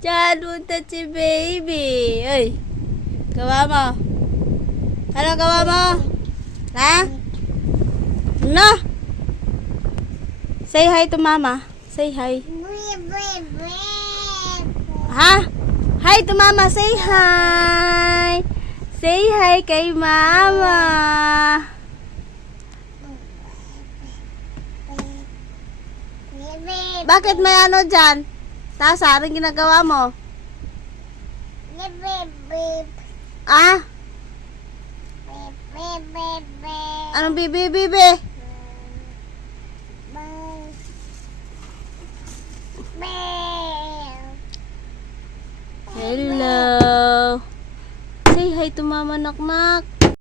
Diyan, punta si baby. Uy, gawa mo. Ano gawa mo? Ha? No? Say hi to mama. Say hi. Ha? Hi to mama. Say hi. Say hi kay mama. Bakit may ano dyan? Tasa, anong ginagawa mo? Ah? Anong bibi? Hello. Say hi to mama, knock knock.